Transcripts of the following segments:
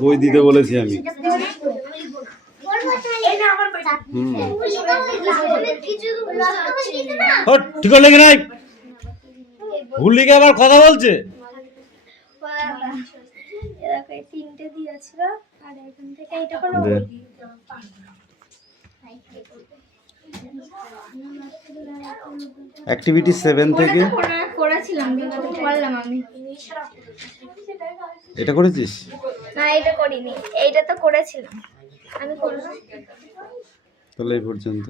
বই দিতে বলেছি আমি। ঠিক লেগে নাই, ভুলিকে আবার কথা বলছে। তিনটে দিয়েছিল আর এখান থেকে এটা করে অ্যাক্টিভিটি 7 থেকে করেছিলাম, করলাম আমি। এটা করেছিস? না এটা করিনি, এইটা তো করেছিলাম আমি, করলাম তাহলে এই পর্যন্ত।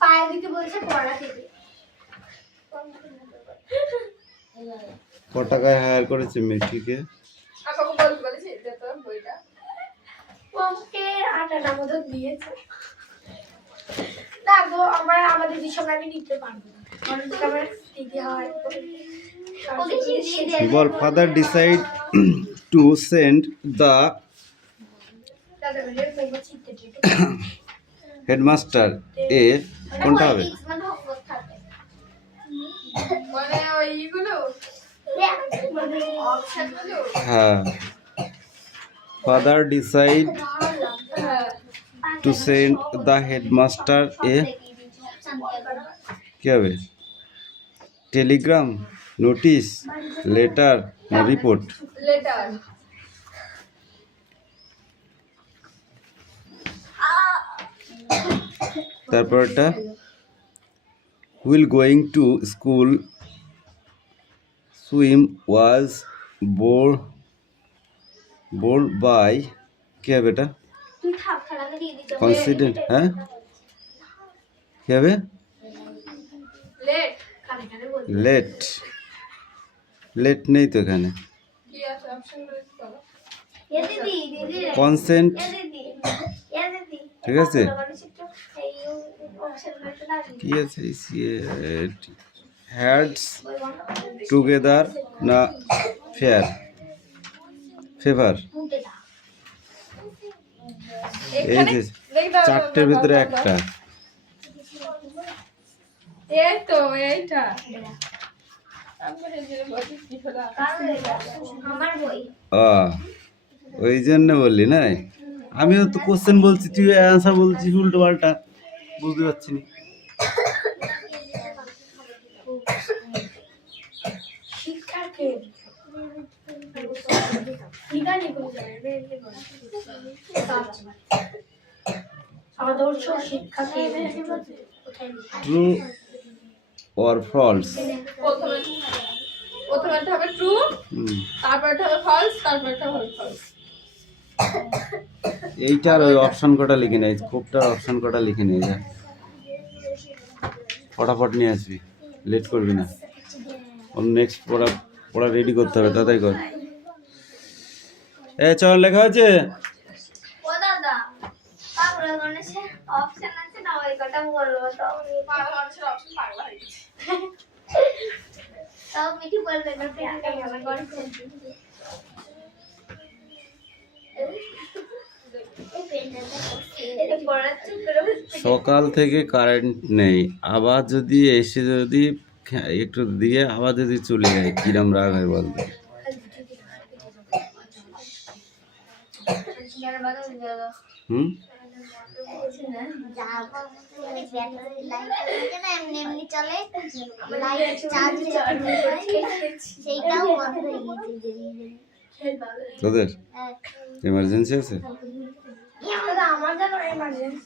পায়ে দিতে বলছে পড়া থেকে। ক টাকায় হায়ার করেছে মেয়েটিকে? আমাদের দিশা আমি নিতে পারবো না, Your father decide to send the headmaster a কোনটা হবে? হ্যাঁ, father decide to send the headmaster a কি হবে? টেলিগ্রাম, নোটিশ, লেটার না রিপোর্ট? লেটার। তারপরটা will going to school swim was bored by কি হবে এটা? কনসিডেন্ট। হ্যাঁ কি হবে? লেট। লেট নেই তো এখানে। কনসেন্ট, ঠিক আছে। কি আছে? হ্যাডস টুগেদার না ফেভার? এই যে চারটের ভিতরে একটা। এই তো এইটা ওই জন্য বললি না? আমিও তো কোশ্চেন বলছি, তুই অ্যান্সার বলছিস উল্টো পাল্টা, বুঝতে পারছি না। True or false? প্রথমটা হবে ট্রু, তারপরটা হবে ফলস, তারপরটা হবে ফলস। এইটার ওই অপশন কটা লিখে নে, খুবটার অপশন কটা লিখে নে, যা ফটাফট নিয়ে আসবি, লেট করবি না। ওর নেক্সট পড়া রেডি করতে হবে, তাড়াতাড়ি কর। এ চল, লেখা আছে? ও দাদা তারপরে গণেশে অপশন আছে না, ওই কটা বলবো তো মানুষের অপশন পাগলা হয়ে গেছে। তাও মিঠি বলবে না, একাই আমার গণেশে সকাল থেকে কারেন্ট নেই, আবার যদি এসে যদি একটু দিয়ে আবার যদি চলে যায়, কিরম রাগ হয় বলতে? হুম, তোদের এমার্জেন্সি আছে? আমার জন্য এমার্জেন্সি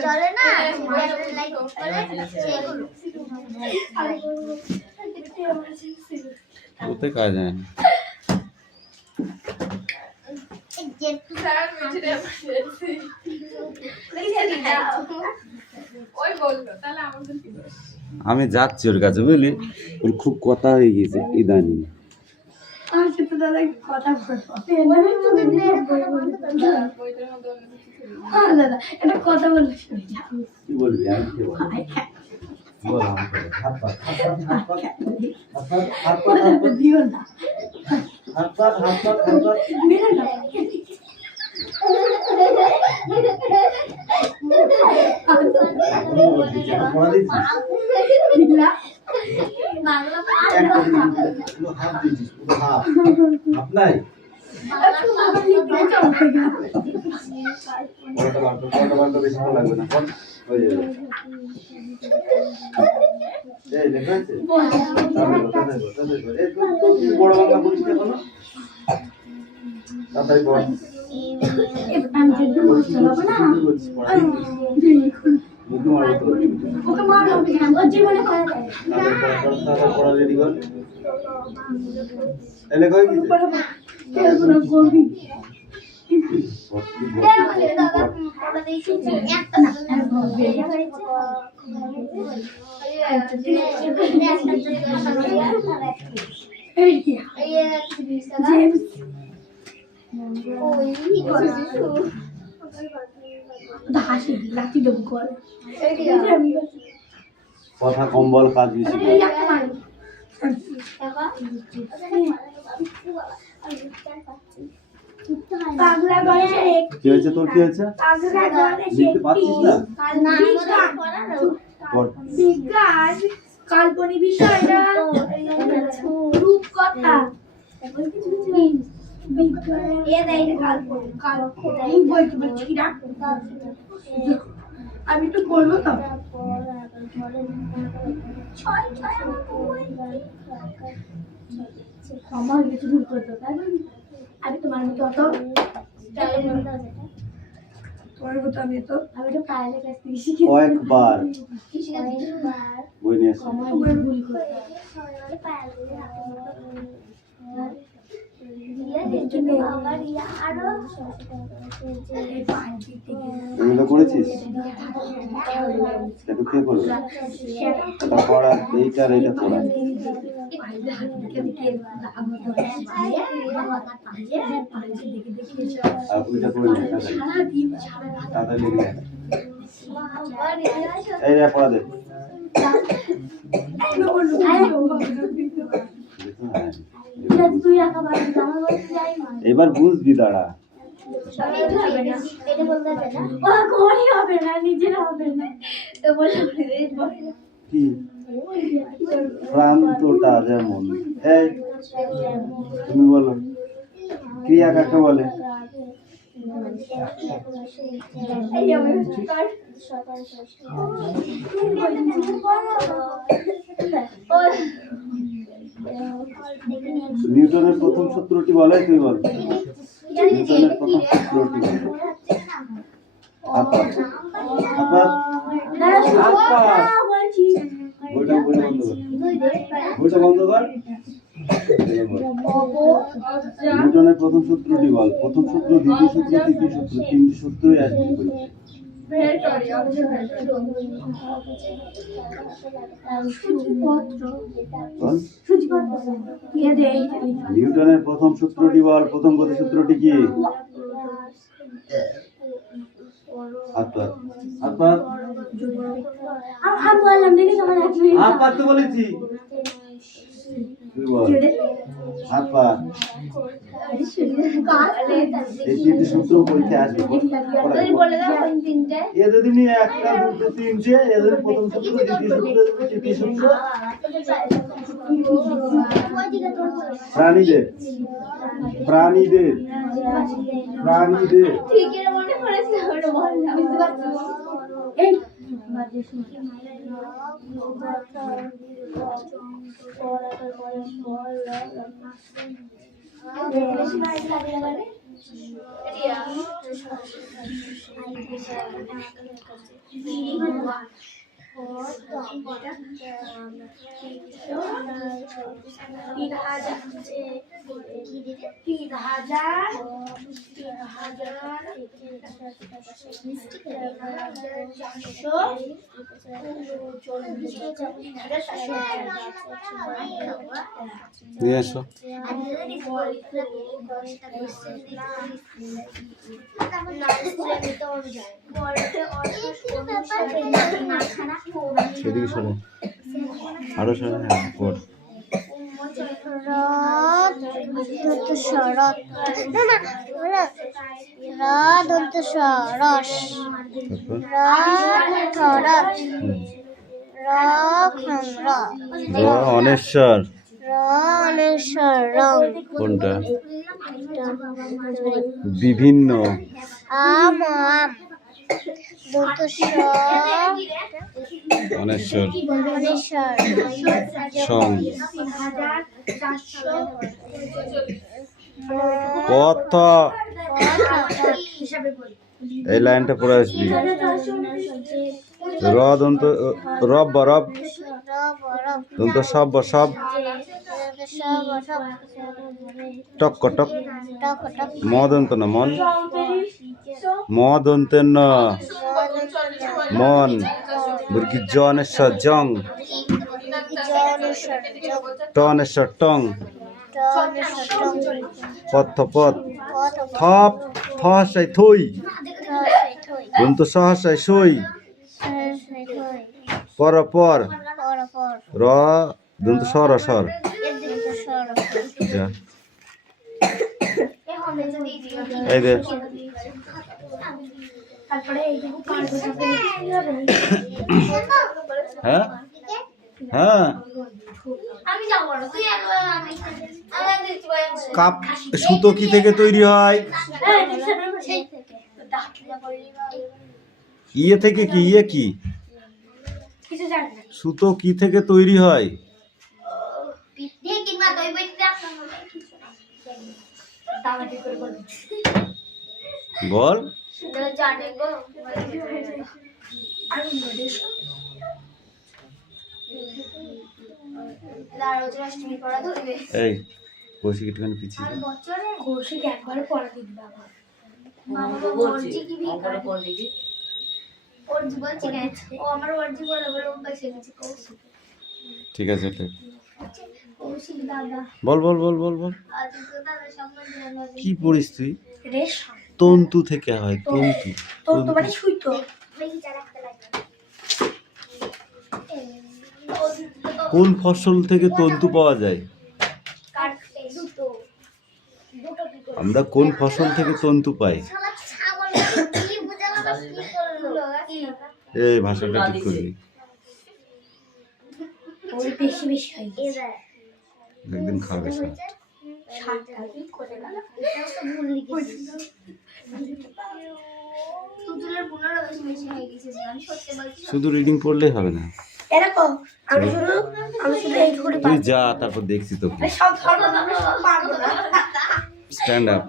চলে না, ওতে কাজ হয় না। স্যার মিঠির এমার্জেন্সি ওই বললো তাহলে আমাদের কি দোষ? আমি যাচ্ছি ওর কাছে বুঝলি, ওর খুব কথা হয়ে গেছে ইদানিং। আমার সাথে দাদা কথা বলবো বইটার মধ্যে অন্য কিছু ছিল। হ্যাঁ দাদা এটা কথা বললে শুনে যাও। কি বলবি? আমি কি বলবো? বল আমাকে। হাত পা, হাত পা, হাত পা, হাত পা, হাত পা, হাত পা, দিও না হাত পা, হাত পা, হাত পা। মেরে না পড়া দিচ্ছিস? দিলা একটা দিচ্ছিস, পুরো হাত দিচ্ছিস, পুরো হাত। হাত নাই? পড়াটা বার কর, বেশিক্ষণ লাগবে না। পড়, হয়ে যাবে। এই লেখা আছে? তাড়াতাড়ি কর, তাড়াতাড়ি কর। এই তুই বড় বাংলা পড়িস না এখনো? তাড়াতাড়ি পড়। আমি যেতে বলছি বাবা না কি করছিস? পড়া মুখে মারবো তোর। ওকে মার হবে কেন ওর জীবনে করা যায় তাড়াতাড়ি পড়া রেডি কর। এই লেখা হয়ে গেছে? পুরো কবি দাদা পড়া দিয়েছি একটা না এই কি জেমস হাসি লাঠি দেবো করে কথা কম বল, কাজ বেশি বল। পাগলা গলে কি হয়েছে তোর? কি হয়েছে? পাগলা গলে লিখতে পারছিস না? পড়। বিজ্ঞান কাল্পনিক বিষয়টা রূপকথা আমি তো বলবো তো আমার কিছু ভুল করতো আমি তোমার মতো অত তোমার মতো আমি তো প্রাইভেট কাছ থেকে শিখে কয়েকবার বই নিয়ে এসে ভুল করতো এগুলো করেছিস? এটা কে করবে? তারপর এইটা আর এইটা করা। আর ওইটা করে নে, তাড়াতাড়ি লিখে নে। এই রে পড়া দে। এবার বুঝবি, দাঁড়া। কি প্রান্তটা যেমন, এই তুমি বলো ক্রিয়া কাকে বলে? নিউটনের প্রথম সূত্রটি বলে, তুই বল। নিউটনের প্রথম সূত্রটি বইটা বন্ধ কর, বইটা বন্ধ কর। নিউটনের প্রথম সূত্রটি বল। প্রথম সূত্র, দ্বিতীয় সূত্র, তৃতীয় সূত্র, তিনটি সূত্রই আসবে। নিউটনের প্রথম সূত্রটি বল। প্রথম গতি সূত্রটি কি? হাত পাততে বলেছি, তুই বল। হাত পা। এই তিনটি সূত্র পরীক্ষা আসবে। এদের দিনই একটা, দুটো, তিনটে। এদের প্রথম সূত্র, দ্বিতীয় সূত্র, তৃতীয় সূত্র। প্রাণীদের প্রাণীদের প্রাণীদের নিয়ে এসো। সেদিকে সরে, আরো সরে। হ্যাঁ, পড়। অনেশ্বর কোনটা? বিভিন্ন অনেশ্বর সং পথ। এই লাইনটা পড়ে আসবি। র দন্ত রব বরব দন্ত সব বসব টক কটক ম দন্ত না মন ম দন্তে ন মন বুরকি জনেশ্বর জং টনেশ্বর টং পথ পথ থপ থসাই থই দন্ত সহসাই সই পর পর র দন্ত সর সর যা এই দে হ্যাঁ হ্যাঁ কাপ সুতো কি থেকে তৈরি হয়? ইয়ে থেকে কি ইয়ে কি সুতো কি থেকে তৈরি হয়? বল। এই কৌশিক একটুখানি পিছিয়ে ঠিক আছে। বল বল বল বল বল কি পড়িস তুই? তন্তু থেকে হয়। তন্তু তন্তু মানে সুতো। কোন ফসল থেকে তন্তু পাওয়া যায়? আমরা কোন ফসল থেকে তন্তু পাই? এই ভাষাটা ঠিক করবি। একদিন খাবে শুধু রিডিং পড়লেই হবে না, তুই যা তারপর দেখছি তো। Stand up.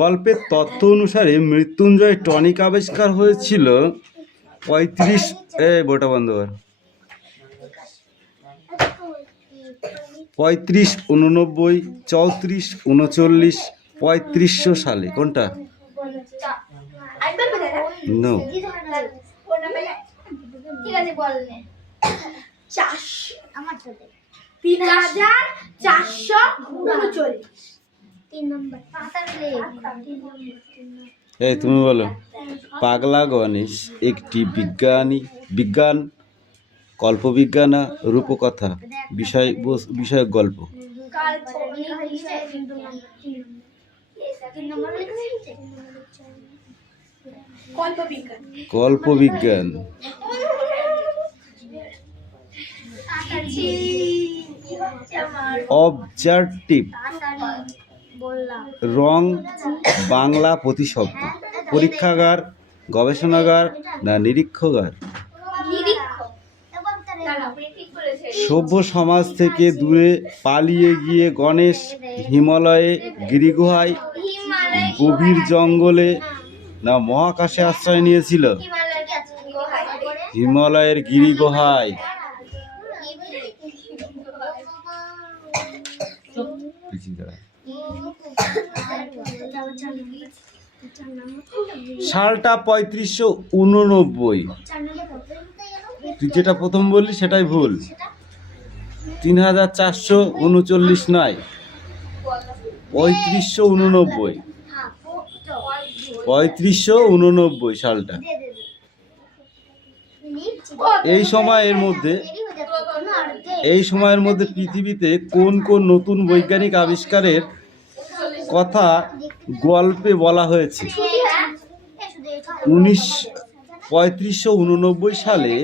গল্পের তথ্য অনুসারে মৃত্যুঞ্জয় টনিক আবিষ্কার হয়েছিল 35 বইটা বন্ধ কর 35, 89, 34, 39, 3500 সালে। কোনটা? নো ঠিক আছে বলনে 3439 3 নম্বর এই তুমি বলো। পাগলা গণেশ একটি বিজ্ঞান কল্পবিজ্ঞান রূপকথা বিষয়ক গল্প। কল্পবিজ্ঞান অবজেক্টিভ রং বাংলা প্রতিশব্দ। পরীক্ষাগার, গবেষণাগার না নিরীক্ষাগার? সভ্য সমাজ থেকে দূরে পালিয়ে গিয়ে গণেশ হিমালয়ে গিরিগুহায় গভীর জঙ্গলে না মহাকাশে আশ্রয় নিয়েছিল হিমালয়ের কি আছে গুহায় হিমালয়ের গিরি গুহায়। সালটা 3589। তুই যেটা প্রথম বললি সেটাই ভুল। 3439 নয়, 3589। 3589 সালটা। এই সময়ের মধ্যে পৃথিবীতে কোন কোন নতুন বৈজ্ঞানিক আবিষ্কারের কথা গল্পে বলা হয়েছে? 3589 সালে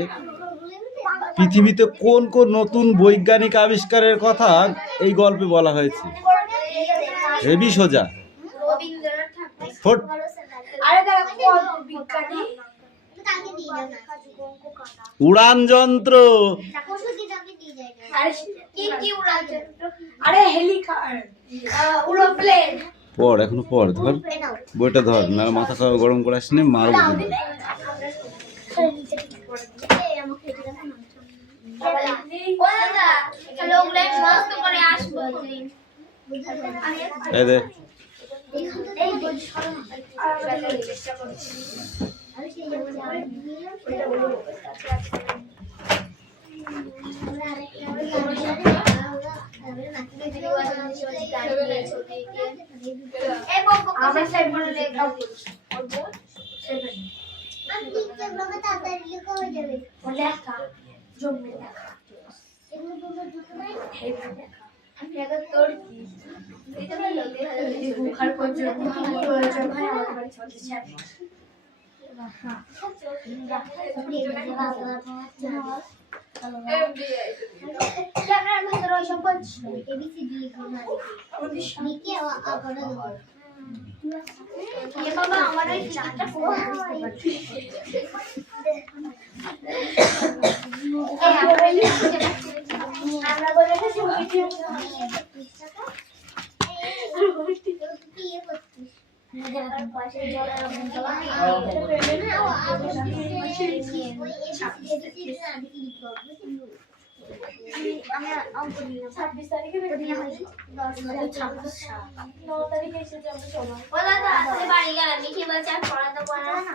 পৃথিবীতে কোন কোন নতুন বৈজ্ঞানিক আবিষ্কারের কথা এই গল্পে বলা হয়েছে? হেবি সোজা। রবীন্দ্রনাথ ঠাকুর। ফোট। আরে দাদা কোন বিজ্ঞানী? উড়ান যন্ত্র। আরে কি উড়ান যন্ত্র? আরে হেলিকপ্টার, এরোপ্লেন। পড়, এখনো পড়, ধর বইটা ধর, না মাথা গরম করে আসিনি, মারবো কিন্তু। ও দাদা তাহলে ওগুলো মস্ত করে আসবো কোনদিন। এই দে আমার সাইড বলে লেখা লেখা জমি লেখা আমি আগে তোর কি এটা বলো বুখার পর্যন্ত প্রয়োজন হয় আমাদের বাড়ি চলতে চায় বাবা আমার ওই চাটা আমরা বলে আমরা অঙ্ক নিলাম 26 তারিখে হয়েছে 9 তারিখে এসে যাবে সবাই। ও দাদা আসলে বাড়ি গেলাম কি বলছে আর পড়াতে পারে না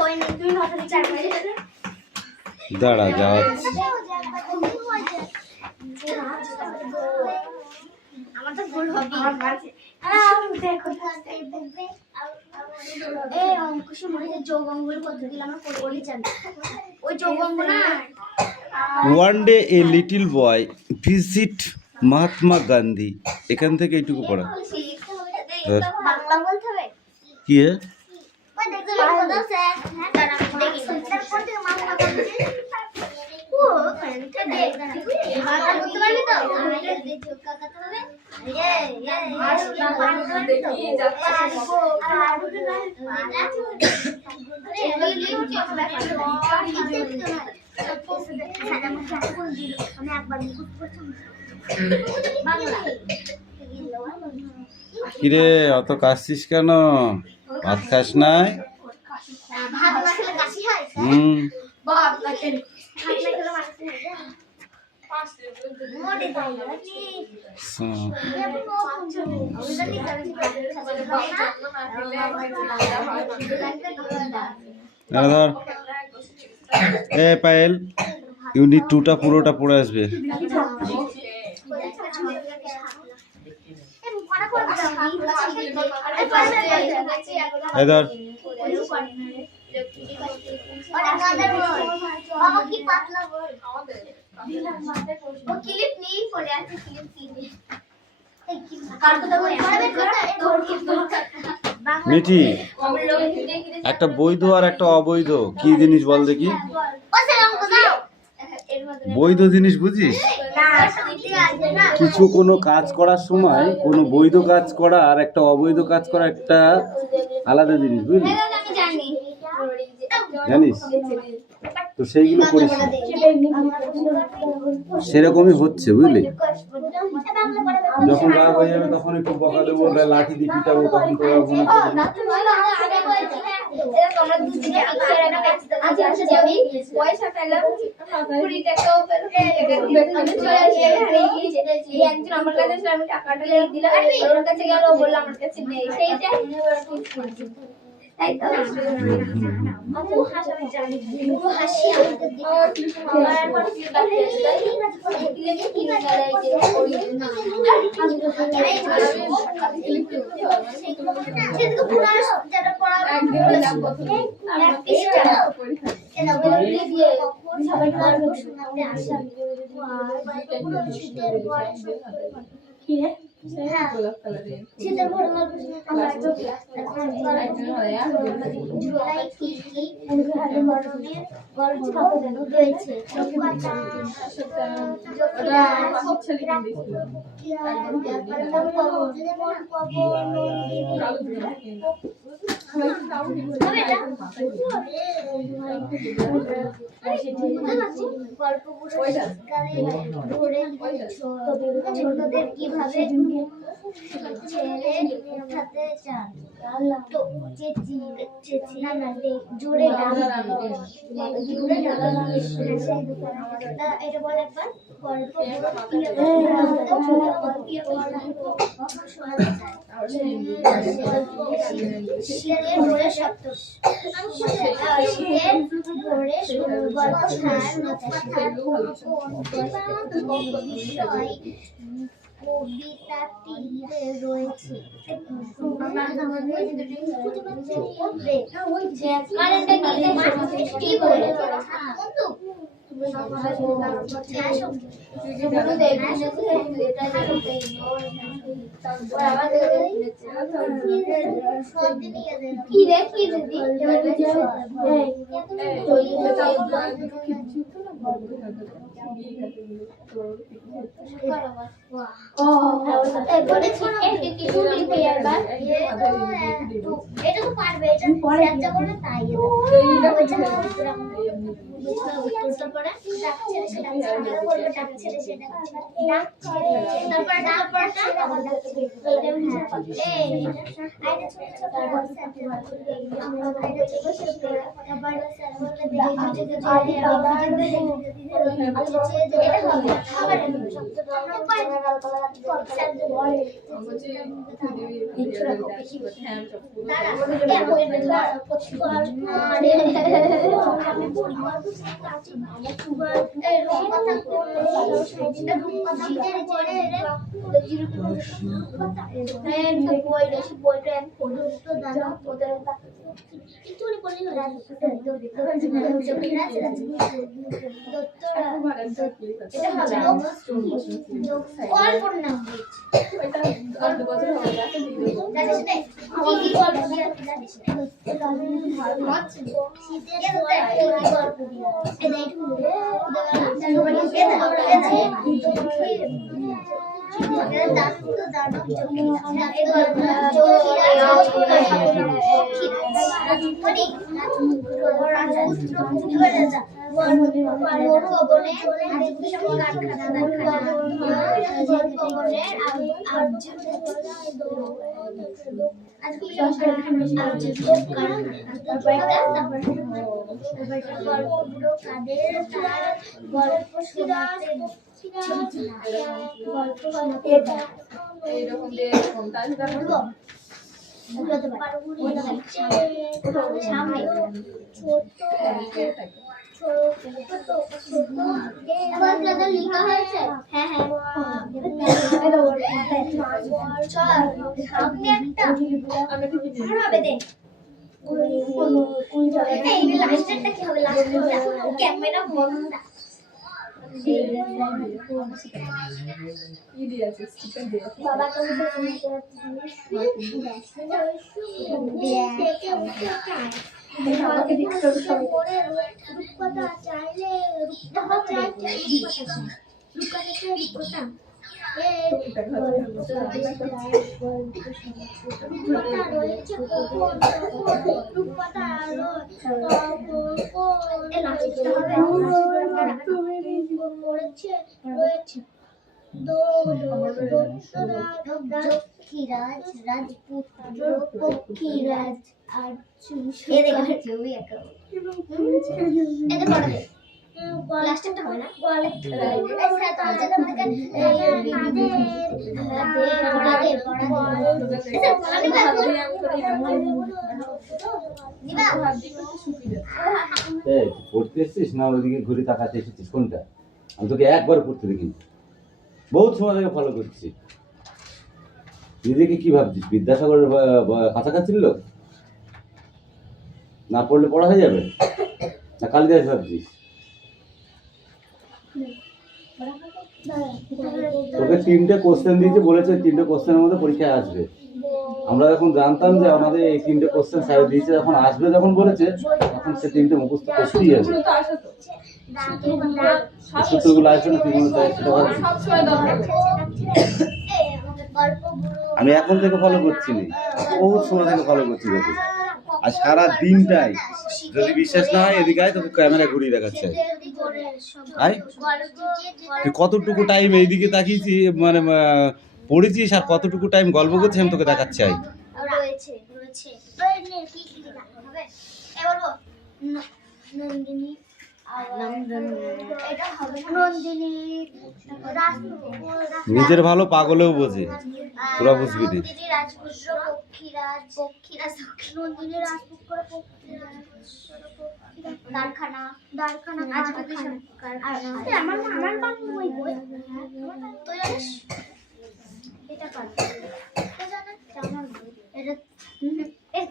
হয়নি তুই 9 তারিখ 4 বাজে দাঁড়া যাচ্ছে। আমার তো ভুল হবে এই অঙ্কুশ মনে যোগ অঙ্গের পদ্ধতি আমরা পড়ে জানি ওই যোগ অঙ্গ না। One day a little boy visit Mahatma Gandhi. এখান থেকে এইটুকু পড়া। বাংলা বলতে হবে কি হে? কিরে অত কাশছিস কেন? ভাত খাস নাই? হুম ধর। এ পায়েল, ইউনিট 2টা পুরোটা পড়ে আসবে। এই ধর মিঠি, একটা বৈধ আর একটা অবৈধ কি জিনিস বল দেখি? বৈধ জিনিস বুঝিস? কিছু কোনো কাজ করার সময় কোনো বৈধ কাজ করা আর একটা অবৈধ কাজ করা একটা আলাদা জিনিস, বুঝলি? জানিস তো সেইগুলো করিস না। সেরকমই হচ্ছে, বুঝলি? যখন রাগ হয়ে যাবে তখন একটু বকা দেবো, লাঠি দিয়ে পিটাবো, তখন তোরা মনে করবি এরকম আমরা দুদিনে আগে একটা কাজ আছে আমি পয়সা পেলাম 20 টাকাও পেলাম চলে আসে হারিয়ে গিয়েছে একজন আমার কাছে ছিল আমি টাকাটা দিয়ে দিলাম ওর কাছে গেল বলল আমার কাছে নেই সেইটা তাই তো আপু হাসি জানি ও হাসি আমাদের দিকে আমার পর কি বাকি আছে তাই দিলে কি না গালাই যে ওই না সেটা পুরো যেটা পড়া একদিন যাব প্রথমে এক পৃষ্ঠা এটা বলে দিয়ে সবাই গল্প শোনাতে আসে পুরো শীতের পরে কি রে হ্যাঁ গোলাপ কালারের শীতের পরে গল্প শোনাতে আমরা জুলাই কি মরণের গল্প রয়েছে ছোটদের কিভাবে ছেলে উঠাতে চান তো চেঁচি না না জোরে এটা বলে একবার গল্প শীতের ভোরে শব্দ শীতের ভোরে গল্প কবিতাটিতে রয়েছে কি বলে কি রে কি দিদি এটা তো পারবে এটা পরে যাবো না তাই তারপরে লিখা হয়েছে হ্যাঁ হ্যাঁ সামনে একটা হবে দেখ লাস্টেরটা কি হবে লাস্টেরটা ক্যামেরা বন্ধ বাবা তুমি রূপকথা চাইলে রূপকথা পক্ষীরাজ রাজপুত্র পক্ষীরাজ আর ছবি আঁকা এটা পড়া দে লাস্টটা হবে না পড়তে এসছিস না ওইদিকে ঘুরে তাকাতে এসেছিস কোনটা? আমি তোকে একবার পড়তে দেখি, বহুত সময় থেকে ফলো করছি। নিজেকে কি ভাবছিস বিদ্যাসাগরের কাছাকাছি লোক? না পড়লে পড়া হয়ে যাবে না কালিদাস ভাবছিস? তোকে 3টে কোশ্চেন দিয়েছে, বলেছে 3টে কোশ্চেনের মধ্যে পরীক্ষায় আসবে। আমরা এখন জানতাম যে আমাদের এই 3টে কোশ্চেন স্যার দিয়েছে, যখন আসবে যখন বলেছে তখন সে 3টে মুখস্থ করতেই যাবে। সূত্রগুলো আসবে না, আমি এখন থেকে ফলো করছি না, বহুত সময় থেকে ফলো করছি তোকে। আর সারা দিনটাই যদি বিশ্বাস না হয় এদিকে আয়, তোকে ক্যামেরা ঘুরিয়ে দেখাচ্ছে। আয়, তুই কতটুকু টাইম এইদিকে তাকিয়েছি মানে পড়েছিস আর কতটুকু টাইম গল্প করছিস আমি তোকে দেখাচ্ছি। আয় নন্দিনী নিজের ভালো পাগলেও বোঝে, তোরা বুঝবি না।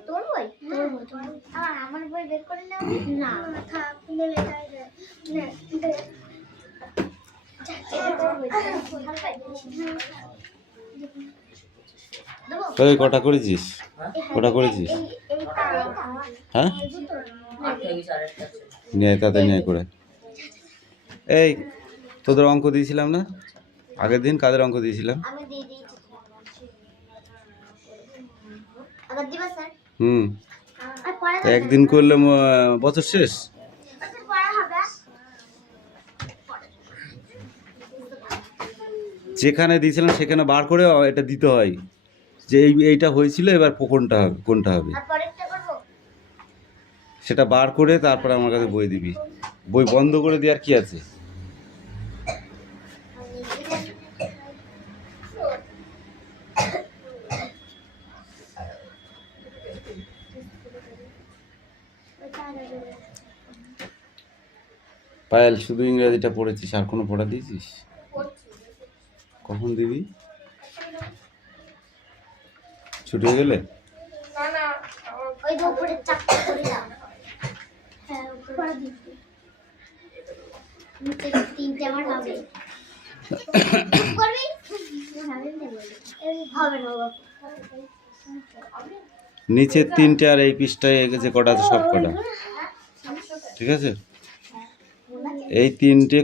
তোর বই আমার বই বের করে না তুই কটা করেছিস? কটা করেছিস? হ্যাঁ, নিয়ে তাতে নিয়ে করে। এই তোদের অঙ্ক দিয়েছিলাম না আগের দিন? কাদের অঙ্ক দিয়েছিলাম? হুম, একদিন করলে বছর শেষ। যেখানে দিয়েছিলাম সেখানে বার করে এটা দিতে হয় যে এইটা হয়েছিল, এবার কোনটা হবে, কোনটা হবে সেটা বার করে তারপরে আমার কাছে বই দিবি। বই বন্ধ করে দেওয়ার কি আছে? পায়েল, শুধু ইংরেজিটা পড়েছিস, আর কোনো পড়া দিয়েছিস? কখন দিবি? ছুটি হয়ে গেলে? নিচের 3টে আর এই পৃষ্ঠায় গেছে কটা আছে? সব কটা ঠিক আছে। এই 3টে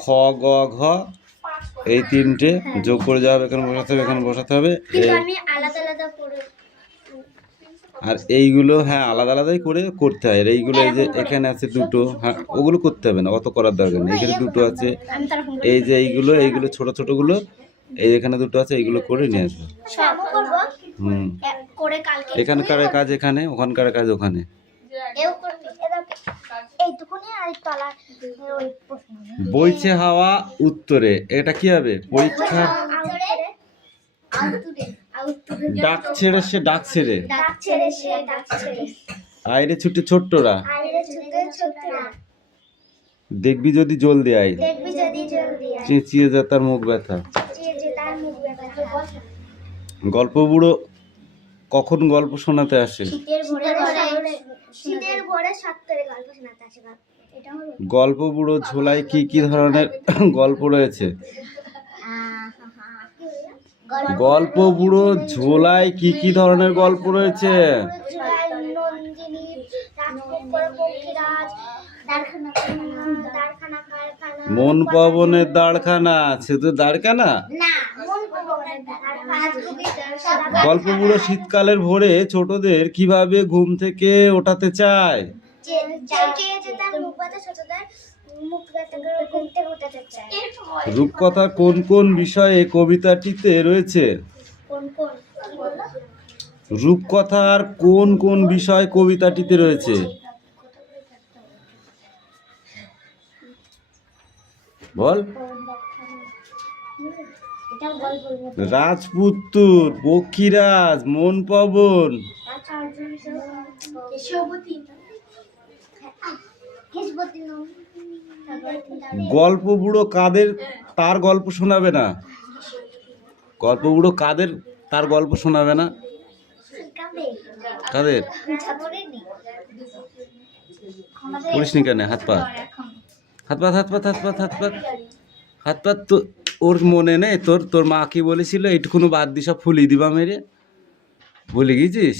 খ গ ঘ, এই 3টে যোগ করে যাবে, এখানে বসাতে হবে, এখানে বসাতে হবে। আর এইগুলো হ্যাঁ আলাদা আলাদাই করে করতে হয়। আর এইগুলো এই যে এখানে আছে 2টো, হ্যাঁ ওগুলো করতে হবে না, অত করার দরকার নেই। এখানে 2টো আছে, এই যে এইগুলো ছোট ছোটগুলো, এই এখানে 2টো আছে, এইগুলো করে নিয়ে আসবে। হুম, এখানকার কাজ এখানে, ওখানকার কাজ ওখানে। বইছে হাওয়া উত্তরে, এটা কি হবে? পরীক্ষা ডাক ছেড়ে সে ডাক ছেড়ে, আইরে ছুটে ছোট্টরা, দেখবি যদি জলদি আয়, চেঁচিয়ে যা তার মুখ ব্যথা। গল্প বুড়ো কখন গল্প শোনাতে আসে? গল্প বুড়ো ঝোলায় কি কি ধরনের গল্প রয়েছে? গল্প বুড়ো ঝোলায় কি কি ধরনের গল্প রয়েছে? মন পবনের দাঁড়খানা, শুধু দাঁড়খানা? গল্প বুড়ো শীতকালের ভোরে ছোটদের কিভাবে ঘুম থেকে ওঠাতে চায়? রূপকথার কোন কোন বিষয়ে কবিতাটিতে রয়েছে? রূপকথার কোন কোন বিষয় কবিতাটিতে রয়েছে? বল। রাজপুত্র, পক্ষীরাজ, মন পবন। গল্প বুড়ো কাদের তার গল্প শোনাবে না? গল্প বুড়ো কাদের তার গল্প শোনাবে না? কাদের? পড়িসনি কেন? হাত পা হাত পা হাত পা হাত পা হাত পা হাত পা তো ওর মনে নেই? তোর মা কি বলেছিল? এইটুকুনো বাদ দি, সব ফুলিয়ে দিবা মেরে। ভুলে গেছিস?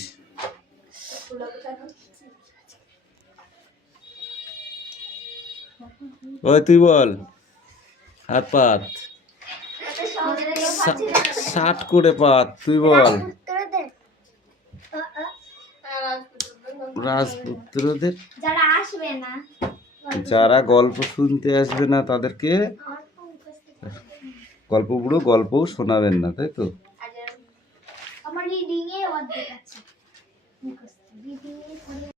ওই তুই বল। হাত পাত, ষাট করে পাত, তুই বল। রাজপুত্রদের যারা আসবে না, যারা গল্প শুনতে আসবে না তাদেরকে গল্প বুড়ো গল্পও শোনাবেন না, তাই তো? আমার রিডিং এ অর্ধেক আছে।